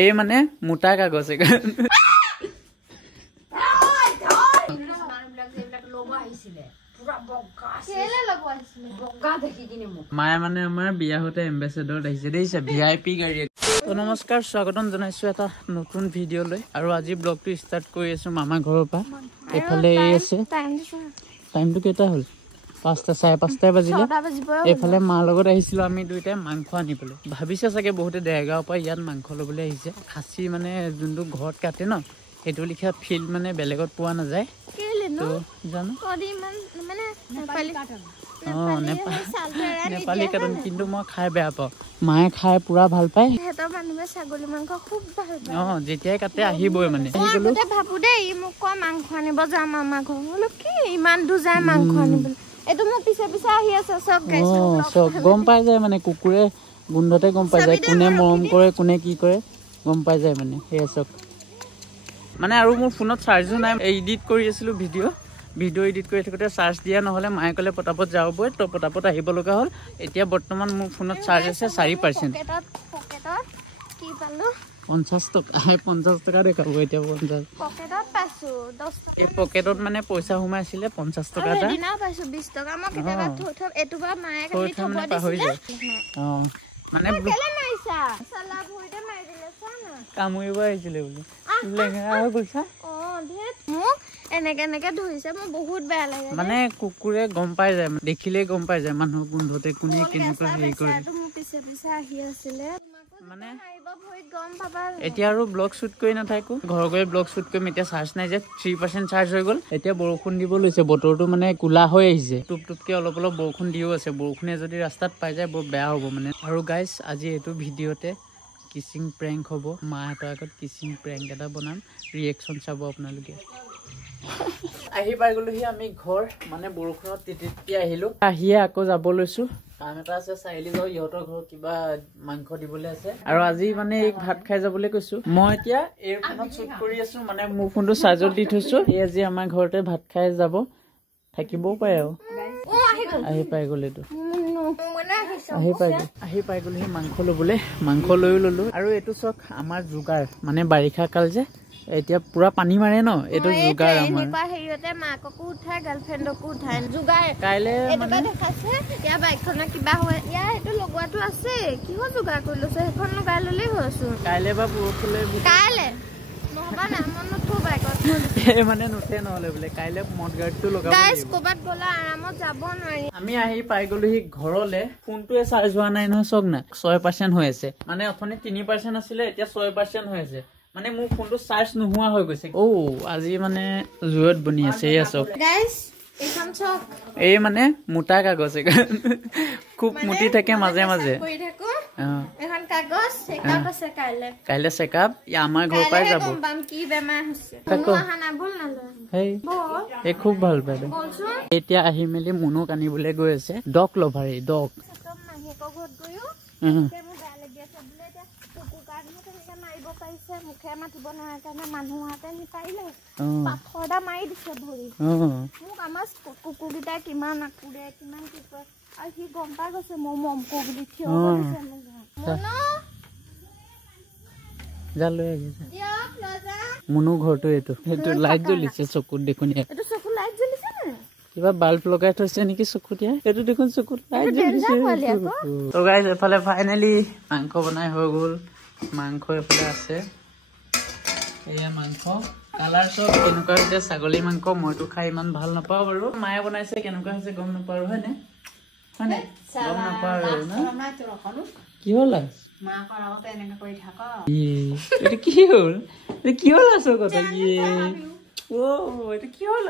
এই মানে মোটা কাগজ মায়ে মানে আমাৰ বিয়া হতে এম্বেচেডৰত আহিছে দেখিছে VIP গাড়ী। তো নমস্কাৰ, স্বাগতম জনাইছো এটা নতুন ভিডিঅ' লৈ। আৰু আজি ব্লগটো ষ্টাৰ্ট কৰি আছো মামা ঘৰৰ পৰা। এফালে এই আছে টাইমটো কেইটা হ'ল 5টা 5:30 বাজিলে। এইফালে মাৰ লগত আহিছিলো আমি দুইটাই মাংস আনিবলৈ। ভাবিছে চাগে বহুতে দেৰগাঁৱৰ পৰা ইয়াত মাংস ল'বলৈ আহিছে। খাচী মানে যোনটো ঘৰত কাটে ন, সেইটো লিখা ফিল্ড মানে বেলেগত পোৱা নাযায়। তো জানো নেপালী কাটন, কিন্তু মই খাই বেয়া পাওঁ। মায়ে খাই পুৰা ভাল পায়। ছাগলী মাংস খুব ভাল পায়। যেতিয়াই কাটে আহিবই মানে। ভাবো দেই মোক কয় মাংস আনিব যাম মামা ঘৰ। বোলো কি ইমান দূৰ যায় মাংস আনিবলৈ। এইটো মোৰ পিছে পিছে আহি আছে চব গাইছ। চব গম পাই যায় মানে, কুকুৰে গোন্ধতে গম পাই যায় কোনে মৰম কৰে কোনে কি কৰে গম পাই যায় মানে। সেয়া চব মানে। আৰু মোৰ ফোনত চাৰ্জো নাই, এডিট কৰি আছিলো ভিডিঅ' এডিট কৰি থাকোঁতে চাৰ্জ দিয়া নহ'লে মায়ে ক'লে পটাপট যাওঁ বৈ, তো পটাপট আহিব লগা হ'ল। এতিয়া বৰ্তমান মোৰ ফোনত চাৰ্জ আছে 4%। 50 টকা 50 টকা দেখাব এতিয়া। 50 এই পকেটত মানে পইচা সোমাইছিলে 50 টকা এটা। পাহৰি যায় মানে কামুৰিব আহিছিলে বোলে। লেঙেৰা হৈ গৈছা এনেকে ধৰিছে, মোৰ বহুত বেয়া লাগে। মানে কুকুৰে গম পাই যায়, দেখিলেই গম পাই যায় মানুহৰ গোন্ধতে কোনে কেনেকুৱা হেৰি কৰে। মানে এতিয়া আৰু ব্লগ শ্বুট কৰি নাথাকো, ঘৰ গৈ ব্লগ শ্বুট কৰিম। এতিয়া চাৰ্জ নাই যে 3% চাৰ্জ হৈ গ'ল। এতিয়া বৰষুণ দিব লৈছে, বতৰটো মানে কোলা হৈ আহিছে। টুপটুপকে অলপ বৰষুণ দিও আছে। বৰষুণে যদি ৰাস্তাত পাই যায় বৰ বেয়া হ'ব মানে। আৰু গাইজ আজি এইটো ভিডিঅ'তে কিচিং প্ৰেংক হ'ব। মাহঁতৰ আগত কিচিং প্ৰেংক এটা বনাম, ৰিয়েকশ্যন চাব আপোনালোকে। আহি পাই গলোহি আমি ঘৰ, মানে বৰষুণত তিতি আহিলো। আহিয়ে আকৌ যাব লৈছো, কাম এটা আছে চাৰিআলি যাওঁ। ইহঁতৰ ঘৰত কিবা মাংস দিবলৈ আছে। আৰু আজি মানে এই ভাত খাই যাবলৈ কৈছো। মই এতিয়া এয়াৰফোনত শ্বুট কৰি আছো, মানে মোৰ ফোনটো চাৰ্জত দি থৈছো। এই আজি আমাৰ ঘৰতে ভাত খাই যাব, থাকিবও পাৰে আৰু। আহি পাই গ'ল এইটো, আহি পাই গ'লোহি মাংস ল'বলৈ। মাংস লৈও ললো। আৰু এইটো চক আমাৰ যোগাৰ, মানে বাৰিষা কাল যে এতিয়া পুৰা পানী মাৰে ন, এইটো যোগাৰ আমাৰ। মাককো উঠাই গাৰ্লফ্ৰেণ্ডকো উঠাই যোগাৰ। কাইলে মানে দেখাইছে ইয়াৰ বাইকখনৰ কিবা হয়, ইয়াৰ এইটো লগোৱাটো আছে। কিহৰ যোগাৰ কৰি লৈছে, সেইখন লগাই ল'লেই হৈছো। কাইলে বা পৰহিলে কাইলে নহবা না, মই নুঠো বাইকত মানে নুঠে নহ'লে বোলে। কাইলে মডগাৰ্ডটো লগাব লাগিব। ক'ৰবাত গ'লে আৰামত যাব নোৱাৰি। আমি আহি পাই গলোহি ঘৰলে। ফোনটোৱে চাৰ্জ হোৱা নাই নহয়, চক না 6% হৈ আছে। মানে অথনি 3% আছিলে, এতিয়া 6% হৈ আছে। মানে মোৰ ফোনটো চাৰ্জ নোহোৱা হৈ গৈছে। আজি মানে জুইত বনি আছে। এয়া চক এই মানে মোটা কাগজ, খুব মুটি থাকে মাজে মাজে। কাইলে চেকআপ আমাৰ ঘৰৰ পৰাই যাব। এই খুব ভাল পায়। এতিয়া আহি মেলি মুনুক আনিবলৈ গৈ আছে। ডগ লভাৰ, এই ডগ। মুখে মাতিব নোৱাৰে কাৰণে মানুহ হাতে নিপাৰিলে পাথৰটা মাৰি দিছে ভৰি। মোক আমাৰ কুকুৰকেইটাই কিমান আকুৰে কিমান কি কয়, আৰু সি গম পাই গৈছে মই মম কৰো বুলি থিয় কৰিছে মোক। মুনু ঘৰটো এইটো লাইট জ্বলিছে চকুত দেখোন। চকুত লাইট জ্বলিছে নে কিবা বাল্ব লগাই থৈছে নেকি চকুত? এইটো দেখোন চকুত লাইট জ্বলিছে। তো গাইজ এফালে ফাইনেলি মাংস বনাই হৈ গ'ল। মাংস এফালে আছে, এয়া মাংস। কালাৰ চব কেনেকুৱা হৈছে ছাগলী মাংস। মইতো খাই ইমান ভাল নাপাওঁ বাৰু। মায়ে বনাইছে, কেনেকুৱা হৈছে গম নাপাওঁ আৰু। হয়নে গম নাপাওঁ আৰু না। কি হ'ল এইটো কি হ'ল? এইটো কি হ'ল আছো কথা এইটো কি হ'ল?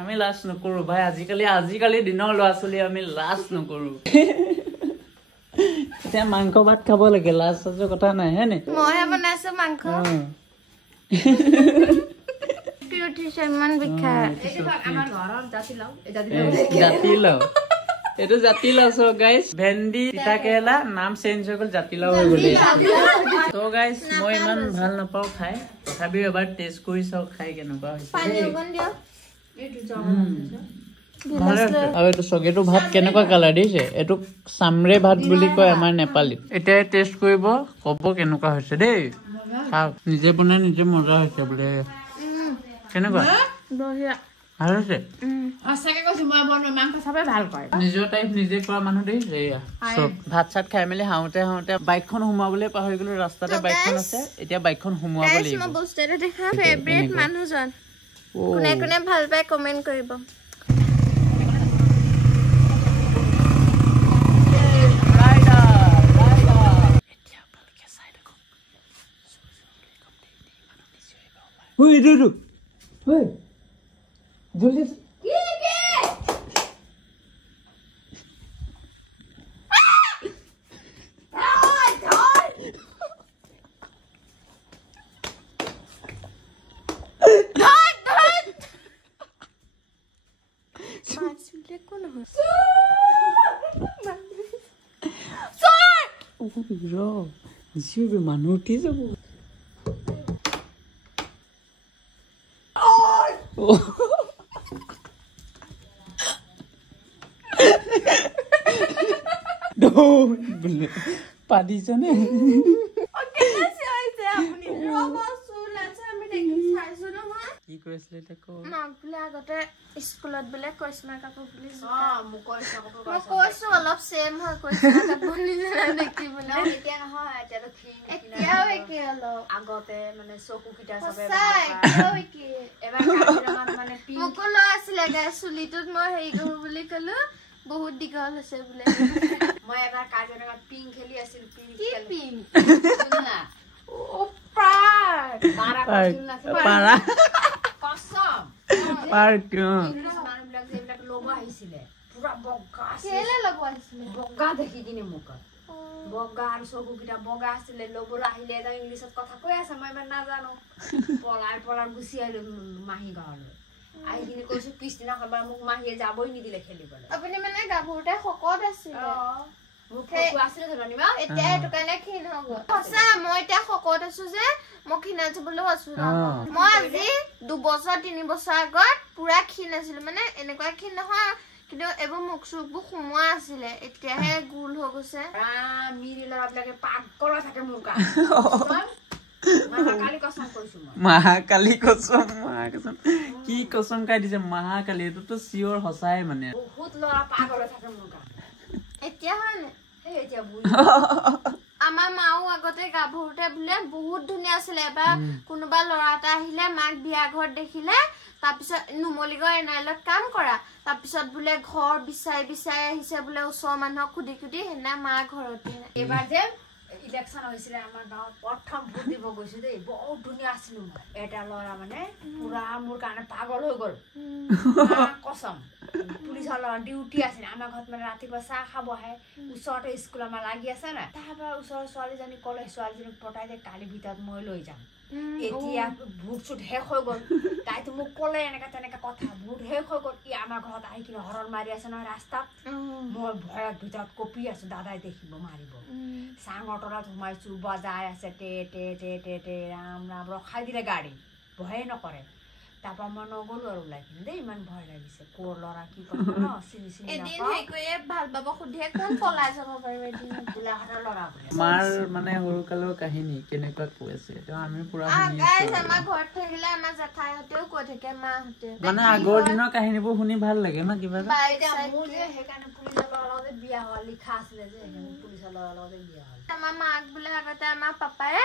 আমি লাজ নকৰো ভাই। আজিকালি দিনৰ ল'ৰা ছোৱালী আমি লাজ নকৰো। এতিয়া মাংস ভাত খাব লাগে, লাজ চাজৰ কথা নাই। হয় নে? মইহে বনাইছো মাংস। জাতিলাও, এইটো জাতিলাও। চ গাইজ ভেন্দি তিতা কেৰেলা নাম চেঞ্জ হৈ গ'ল, জাতিলাও হৈ গ'ল। ত গাইজ মই ইমান ভাল নাপাওঁ খাই, তথাপিও এবাৰ টেষ্ট কৰি চাওঁ খাই কেনেকুৱা হৈছে। আৰু এইটো চগেটো ভাত কেনেকুৱা কালাৰ দিছে এইটো চামৰে ভাত বুলি কয় আমাৰ নেপালীত এতিয়া টেষ্ট কৰিব ক'ব কেনেকুৱা হৈছে দেই খাওক নিজে বনাই নিজে মজা হৈছে বোলে কেনেকুৱা ভাল হৈছে নিজৰ টাইপ নিজে কৰা মানুহ দেই এয়া চব ভাত চাত খাই মেলি হাওঁতে হাওঁতে বাইকখন সোমাবলৈ পাহৰি গলো ৰাস্তাতে বাইকখন আছে এতিয়া বাইকখন সোমোৱাব লাগিব বস্তু এটা দেখা ফেভৰেট মানুহজন কোনে কোনে ভাল পায় কমেন্ট কৰিব Woi, duduk. Woi. Boleh. Siapa manu tisu? Don't believe. Padi sana. Okay, nasi aja apuni. Robo sula chami dekhi saisu na ma. Ki koisle tako? Mak bule agote schoolot bule koisma kapu bule. Mu koisma kapu. Mo koisu olop same hoy koisma kapu nijera dekhi bule. Etia নহয় এতিয়া তো খিং এতিয়াও একে হলো আগতে মানে চকু কিটা সবে এতিয়াও একে এবাৰ কাজিৰঙাত মানে পিং মোকো লৈ আছিলে গাই চুলিটোত মই হেৰি কৰো বুলি কলো বহুত দীঘল হৈছে বোলে মই এবাৰ কাজিৰঙাত পিং খেলি আছিল পিং কি পিং না ও পাৰ পাৰা কৰিছিল না পাৰা কসম পাৰ্ক ইংলিছ মানুহবিলাক যে এইবিলাক লব আহিছিলে পুৰা বগা কেলে লব আহিছিলে বগা দেখি কিনে মোক বগা আৰু চকু কিটা বগা আছিলে লবৰ আহিলে এটা ইংলিছত কথা কৈ আছে মই ইমান নাজানো পলাই গুচি আহিলো মাহী গাঁৱলৈ আহি কিনে কৈছো পিছদিনা খবৰ মোক মাহীয়ে যাবই নিদিলে খেলিবলৈ আপুনি মানে গাভৰুতে শকত আছিলে মোক ফটো আছিলে ধনিবা এতিয়া এইটো কাৰণে ক্ষীণ হৈ গ'ল সঁচা মই এতিয়া শকত আছো যে মই ক্ষীণ আছিবলৈ আছো মই আজি 2 বছৰ 3 বছৰ আগত পুৰা ক্ষীণ আছিলো মানে এনেকুৱা ক্ষীণ নহয় কিন্তু এবোৰ মুখ চুখবোৰ সোমোৱা আছিলে এতিয়াহে গুল হৈ গৈছে মিৰি লৰাবিলাকে পাক কৰা থাকে মোৰ কা মহাকালী কসম কৈছো মই মহাকালী কসম কি কসম খাই দিছে মহাকালী এটো চিওৰ হসাই মানে বহুত লৰা পাগল থাকে মোৰ কা এতিয়া হয় নে এতিয়া বুই আমাৰ মাও আগতে গাভৰুতে বোলে বহুত ধুনীয়া আছিলে এবাৰ কোনোবা লৰা এটা আহিলে মাক বিয়া ঘৰত দেখিলে তাৰপিছত নুমলিগৰ এনাইলত কাম কৰা তাৰপিছত বোলে ঘৰ বিচাই বিচাই আহিছে বোলে ওচৰ মানুহক খুদি খুদি হেনা মা ঘৰতে এবাৰ যে ইলেকশন হৈছিল আমাৰ গাঁৱত প্ৰথম ভোট দিব গৈছে দেই বহুত ধুনীয়া আছিল এটা লৰা মানে পুৰা মোৰ কাৰণে পাগল হৈ গল কসম পুলিচৰ ডিউটি আছিল আমাৰ ঘৰত মানে ৰাতিপুৱা চাহ খাব আহে ওচৰতে স্কুল আমাৰ লাগি আছে না তাৰপৰা ওচৰৰ ছোৱালীজনী ক'লে ছোৱালীজনীক পঠাই দে কালি ভিতৰত মই লৈ যাম এতিয়া ভোট চুট শেষ হৈ গল তাইতো মোক ক'লে এনেকা তেনেকা কথা ভোট শেষ হৈ গল ই আমাৰ ঘৰত আহি কিনে হৰণ মাৰি আছে নহয় ৰাস্তাত মই ভয়ত ভিতৰত কঁপি আছো দাদাই দেখিব মাৰিব চাঙৰ তলত সোমাইছো বজাই আছে টে টে টে টে টে ৰাম ৰাম ৰখাই দিলে গাড়ী ভয়ে নকৰে তাৰপৰা মই নগলো আৰু ওলাই কিনে দেই ইমান ভয় লাগিছে ক'ৰ ল'ৰা কি কথা ন চিনি চিনি এদিন হেকৈয়ে ভাল পাব খুদিয়ে কোন পলাই যাব পাৰিব এদিন গোলাঘাটৰ ল'ৰা মাৰ মানে সৰুকালৰ কাহিনী কেনেকুৱা কৈ আছে তো আমি পুৰা শুনি গাইজ আমাৰ ঘৰত থাকিলে আমাৰ জেঠাইহঁতেও কৈ থাকে মাহঁতে মানে আগৰ দিনৰ কাহিনীবোৰ শুনি ভাল লাগে না কিবা মোৰ যে সেইকাৰণে পুলিচৰ ল'ৰাৰ লগতে বিয়া হোৱা লিখা আছিলে যে পুলিচৰ ল'ৰাৰ লগতে বিয়া হ'ল আমাৰ মাক বোলে আগতে আমাৰ পাপায়ে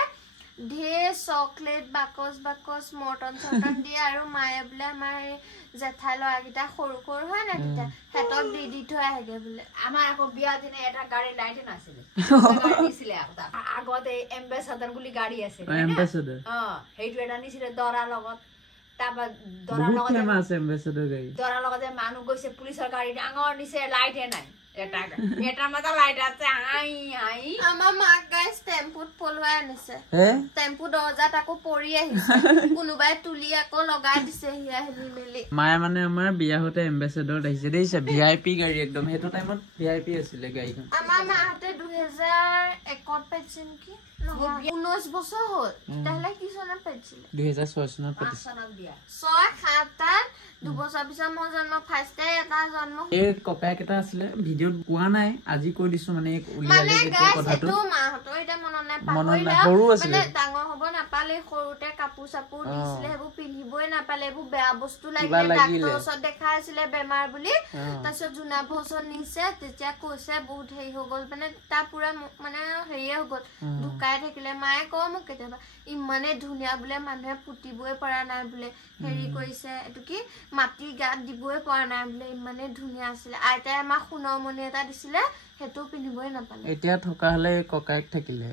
ঢেৰ চকলেট বাকচ মৰ্টন চৰ্টন দিয়ে আৰু মায়ে বোলে আমাৰ জেঠাই ল'ৰাকেইটা সৰু সৰু হয় না তেতিয়া হেতক দি থৈ আহেগে বোলে আমাৰ আকৌ বিয়া দিনে এটা গাড়ী লাইটে নাছিলে নিছিলে আগতে এম্বেচাডাৰ বুলি গাড়ী আছিল সেইটো এটা নিছিলে দৰাৰ লগত তাৰপৰা দৰাৰ লগতে মানুহ গৈছে পুলিচৰ গাড়ী ডাঙৰ নিছে লাইটে নাই এটা মাতা লাইট আছে হাই হাই আমাৰ মাক গাইজ টেম্পুত পলুৱাই আনিছে টেম্পু দৰ্জাত আকৌ পৰি আহিছে কোনোবাই তুলি আকৌ লগাই দিছে হিয়া হেলি মেলি মায়ে মানে আমাৰ বিয়া হতে এম্বেচাডৰত আহিছে দেইছে ভিআইপি গাড়ী একদম হেতু টাইমত ভিআইপি আছিলে গাড়ীখন আমাৰ মাহঁতে 2001ত পাইছে নেকি 19 বছৰ হ'ল তাহলে কি চনত পাইছিলে 2006 চনত পাতিছে 5 চনত বিয়া 6 7 2 বছৰ পিছত মই জন্ম ফাৰ্ষ্টে এটা জন্ম এই ককায়েক এটা আছিলে ভিডিঅ'ত পোৱা নাই আজি কৈ দিছো মানে উলিয়ালে যেতিয়া কথাটো মাহঁতৰ এতিয়া মনত নাই সৰু আছিলে মানে ডাঙৰ হ'ব নাপালে সৰুতে কাপোৰ চাপোৰ দিছিলে সেইবোৰ পিন্ধিবই নাপালে এইবোৰ বেয়া বস্তু লাগিলে ডাক্তৰৰ ওচৰত দেখাইছিলে বেমাৰ বুলি তাৰপিছত জোনাভৰ ওচৰত নিছে তেতিয়া কৈছে বহুত হেৰি হৈ গ'ল মানে তাৰ পুৰা মানে হেৰিয়ে হৈ গ'ল ঢুকাই থাকিলে মায়ে কয় মোক কেতিয়াবা ইমানে ধুনীয়া বোলে মানুহে পুতিবই পৰা নাই বোলে হেৰি কৰিছে এইটো কি মাটি গাত দিবই পৰা নাই বোলে ইমানে ধুনীয়া আছিলে আইতাই আমাক সোণৰ মণি এটা দিছিলে সেইটো পিন্ধিবই নাপালে এতিয়া থকা হলে ককায়েক থাকিলে